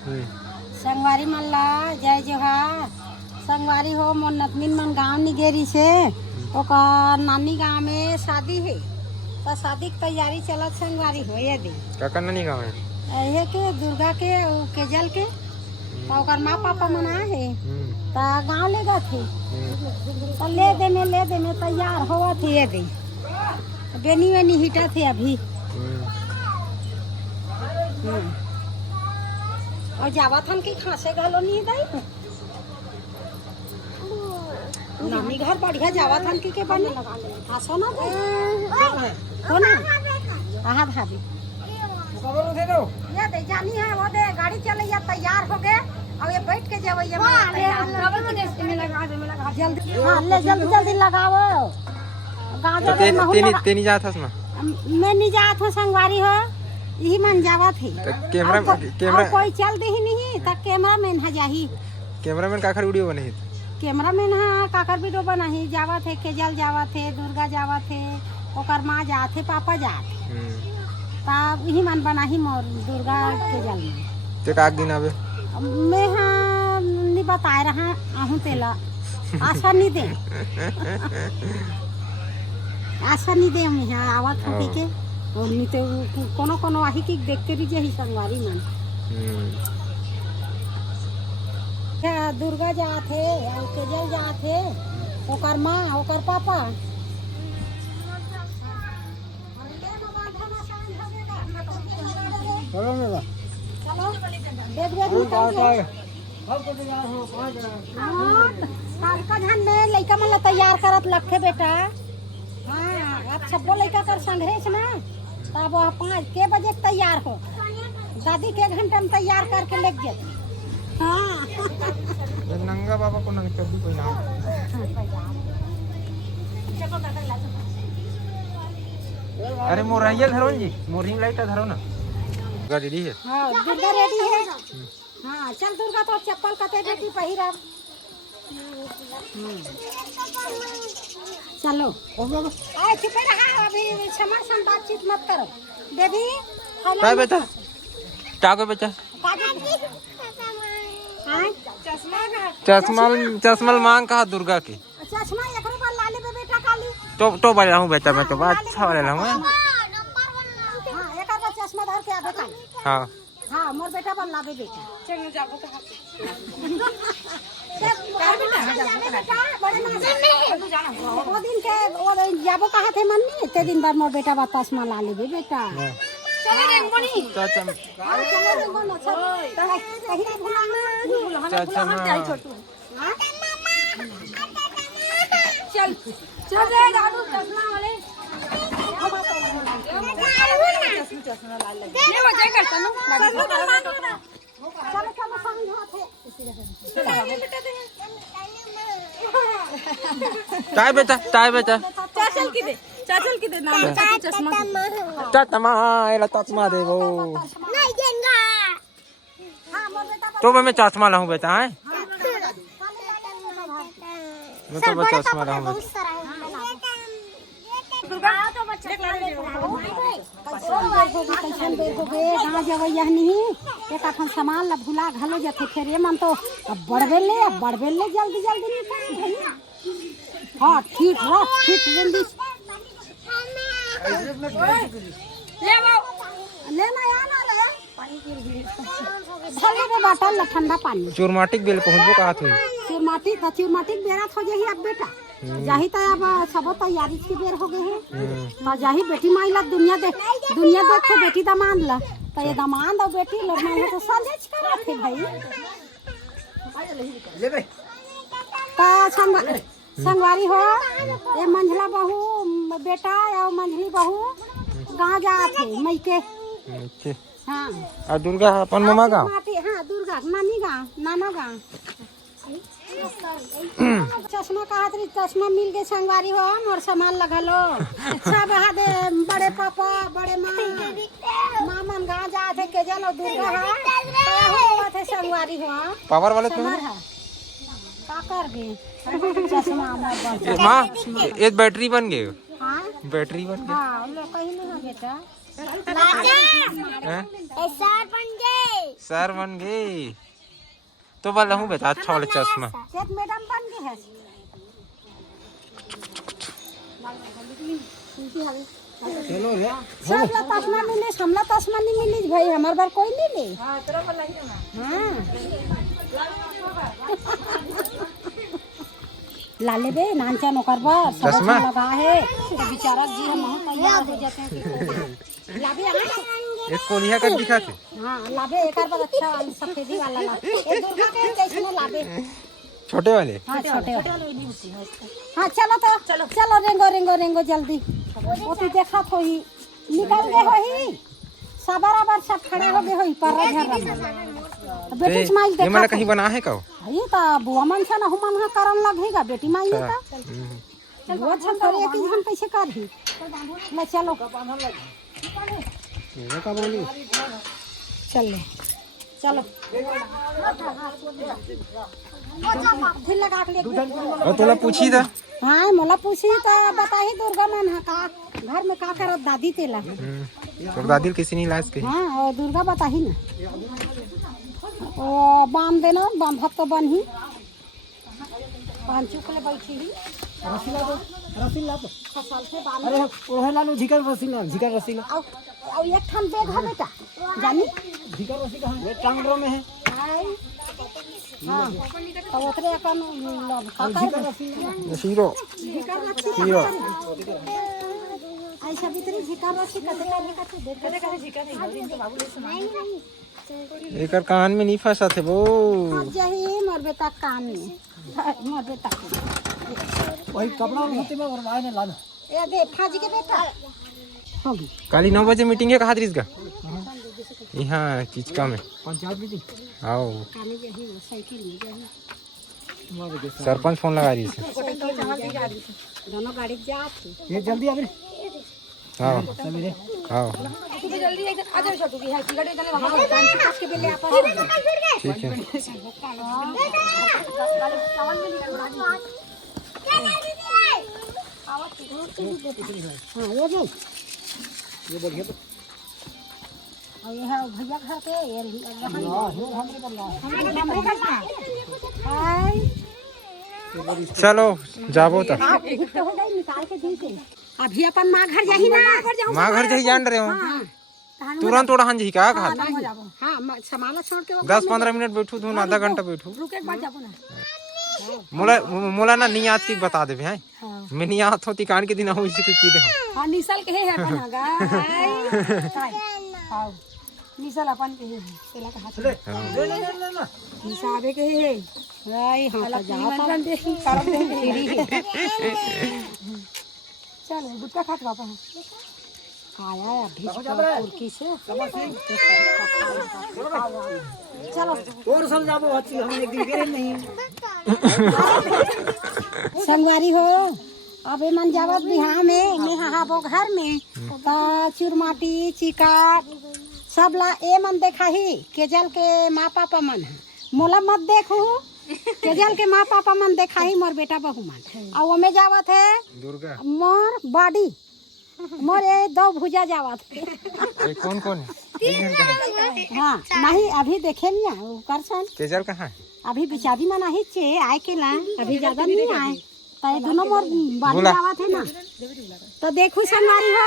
संगवारी मल्ला जय जोहार। संगवारी हो मोर नतनीन मन गाँव निगेरी से ओकर नानी गाँव में शादी है तो शादी की तैयारी चलत संगवारी हो ये दिन काका नानी गाँव है ये के दुर्गा के केजल के तो ओकर माँ पापा मना है तो गाँव ले गए थे तो ले दे में तैयार हुआ थे ये दिन बेनी वेनी हिटा थे अभी और जावा थन की खांसे घलो नहीं दई नानी घर बढ़िया जावा थन की के बने खासो ना दे हो ना आहा भाभी खबर उठे दो ये दे जानी है वो दे गाड़ी चले या तैयार हो गए और ये बैठ के जाओ ये जल्दी हां ले जल्दी लगाओ गाजर तेनी जात हस ना मैं नहीं जात हूं संगवारी हो यही मन जावा थे कैमरा कोई चल दे ही नहीं तक कैमरा मैन है जाही कैमरामैन काखर वीडियो बने है कैमरा मैन है काकर वीडियो बनाही जावा थे केजल जावा थे दुर्गा जावा थे ओकर माँ जाते पापा जाते तब यही मन बनाही मोर दुर्गा केजल में ते काक दिन आवे मैं हाँ नहीं बताए रहा आहू तेला आशा नहीं दे आशा नहीं दे मैं यहाँ आवत हूँ के और नहीं तो कोनो कोनो आही की देखते रही जही संगवारी मन क्या दुर्गा जाते और केजल जाते ओकर माँ ओकर पापा चलो मेरा चलो देख निकल के काल का धन में लड़का मन तैयार करत लखे बेटा हाँ अब सबो लड़का कर संघरेस ना तब 5 के बजे तैयार हो दादी के घंटा में तैयार करके लेके जाते हाँ नंगा बाबा को नंगा कभी कोई ना अरे मोर रहिए धरो जी मोर रिंग लाइट धरो ना दुर्गा रेडी है हाँ दुर्गा रेडी है हाँ चल दुर्गा तो चप्पल कते बेटी पहिरा चलो आए चुपे रहा अभी समर सम बातचीत मत करो बेबी काय बेटा टाको बेटा चश्मा मांग कहा दुर्गा की चश्मा एक रुपया ला ले बेटा काली तो वाले हूं बेटा मैं तो बात अच्छा वाले हूं हां एक आधा चश्मा धर के आबे काली हां हां मोर बेटा बन लाबे बेटा चल जाबो तो वो दिन के वो जाबो कहा थे मन में ते दिन बाद मोर बेटा बा चश्मा ला लेबे बेटा चलो रे बनी चाचा चलो रे बनो चाचा जाई छोटू हां चल चल रे दादू चश्मा वाले चश्मा ला ले ये वजह करता ना चलो चलो समझाते चाय बेटा चाचल की दे नाम चश्मा चश्मा एला चश्मा दे वो नहीं देंगा हां मोर बेटा तो मैं चश्मा लाऊं बेटा है मैं तो बच्चा चश्मा लाऊं कहाँ जब नहीं एक अपन सामान ला भुला घलो जाते फिर मन तो बढ़बे ले जल्दी निकल हाँ ठीक जल्दी लेना बाटल ठंडा पानी चुरमाटिक बेल पहुंचबो कहा थी चुरमाटिक बेरा हो जाही अब बेटा जाही तो अब सब तैयारी की बेर हो गए हैं तो जाही बेटी माई ला दुनिया देख के बेटी दामाद ला तो ये दामाद और बेटी लोग में तो साझेज करते भाई ले बे तो संगवारी हो ये मंझला बहू बेटा और मंझली बहू गाँव जाते मैके हाँ और दुर्गा अपन मामा गाँव हाँ दुर्गा नानी गाँव नाना गाँव चश्मा कहा चश्मा मिल गए संगवारी हो मोर सामान लगलो सब दे बड़े पापा बड़े माँ मन गाँव जाते केजल और दुर्गा है संगवारी हो पावर वाले तो का कर गए चश्मा माँ एक बैटरी बन गए हाँ बैटरी बन गई हाँ लो कहीं नहीं है बेटा हैं? सर बन गई तो बोला हूँ बेटा अच्छा वाला चश्मा। सेठ मैडम बन गई है। चलो रे सब ला तस्मा मिले, हमला तस्मा नहीं मिली भाई, हमार बार कोई नहीं ले। हाँ लाले बे नानचा नौकर बार सब चश्मा? लगा है तो बेचारा जी हम तैयार हो जाते हैं। लाबे एक कोलिया का दिखा थे। हाँ लाबे एक बार अच्छा सफेदी वाला लाबे, ये दुर्गा के जैसे में लाबे। छोटे वाले हाँ छोटे वाले। हाँ चलो तो चलो रेंगो रेंगो रेंगो जल्दी। वो तो देखा तो ही निकल गए हो ही सबारा बार सब खड़े हो गए हो ही पर बेटी स्माइल ये देखा मतलब कहीं बना है का ये तो बुआ मन से ना हुमन हा करन लगेगा बेटी माई का वो छन करे एक हम कैसे कर ही ले चलो ये का बोली चल ले चलो फिर लगा के ले और तोला पूछी था। हाँ मोला पूछी तो बताही दुर्गा मन हा का घर में का करत दादी तेला। तो दादी किसी नहीं लाज के। हाँ और दुर्गा बताही ना ओ बांध देना बांधत तो बन ही बांध चुक ले बैठी ही रसीला तो फसल से बांध अरे ओहेला नो झिकर रसीला और एक ठान बैग है बेटा जानी झिकर रसी कहां ये टांगरो में है आई हाँ तो उतरे अपन काकर रसीला शीरो झिकार रखी शीरो ऐसा भीतरी झिकार रखी कते झिकार नहीं एक कान में नहीं फंसा थे वो जही मोर बेटा कान में मोर बेटा वही कपड़ा होते में और वाय ने लाना ए दे फाजी के बेटा होगी काली 9 बजे मीटिंग है कहा थी इसका यहाँ चिचका में पंचायत मीटिंग आओ काने जही साइकिल ले जाही सरपंच फोन लगा रही है दोनों गाड़ी जाती ये जल्दी आ आओ चल रे आओ जल्दी आ जाओ छोटू की है गाड़ी चले वहां कान चिपक के बेले आपस ठीक है हां ये बढ़िया तो और ये है भैया घर के ये हमरे का हाय चलो जाबो तो हो गई निकाल के दी से अभी अपन मां घर जाही ना माँ घर जाही जान रहे हो तुरंत उड़ान जी का कहा हां समाला छोड़ के 10-15 मिनट बैठू तो आधा घंटा बैठू रुके के बाद जाबो ना मोला ना नहीं याद की बता देबे हैं मैं नहीं याद होती कान के दिन हो इसी की चीज है हां निसल के है अपन आगा हाय हां निसल अपन के है सेला का हाथ ले निसाबे के है भाई हां तो जाता दे करब दे तेरी चल गुट्टा खात बापा खाया अभी कुर्की से चलो और सब जाबो अच्छी हम एक दिन गेरे नहीं संगवारी हो अब मन जावत बिहार में मैं हाबो घर में का चुरमाटी चिका सब ला ए मन देखा ही केजल के माँ पापा मन है मोला मत देखू केजल के माँ पापा मन देखा ही मोर बेटा बहू मन और वो में जावत है दुर्गा मोर बॉडी मोर ये 2 भुजा जावत है कौन हाँ नहीं अभी देखे नहीं वो कर सन केजल कहाँ है अभी बिचारी मन आई चे आए के ला अभी ज्यादा नहीं आए तो ये दोनों मोर बॉडी बोला। जावत है ना तो देखू संगवारी हो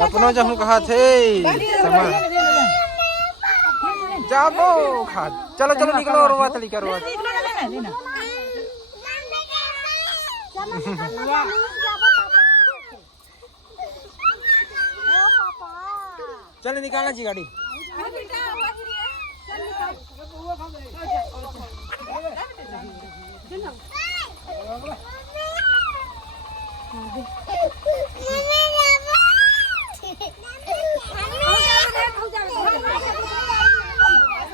अपनो जहूँ कहा थे जाबो खा चलो चलो निकलो रोवा तली करो चल निकालना जी गाड़ी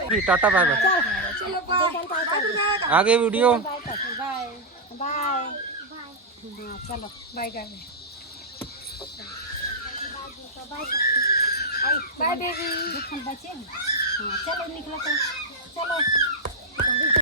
टाटा बाय बाय। चलो आगे वीडियो बाय बाय बाय। चलो बाय कर बाय बेबी। बच्चे हाँ चलो निकलो तो चलो।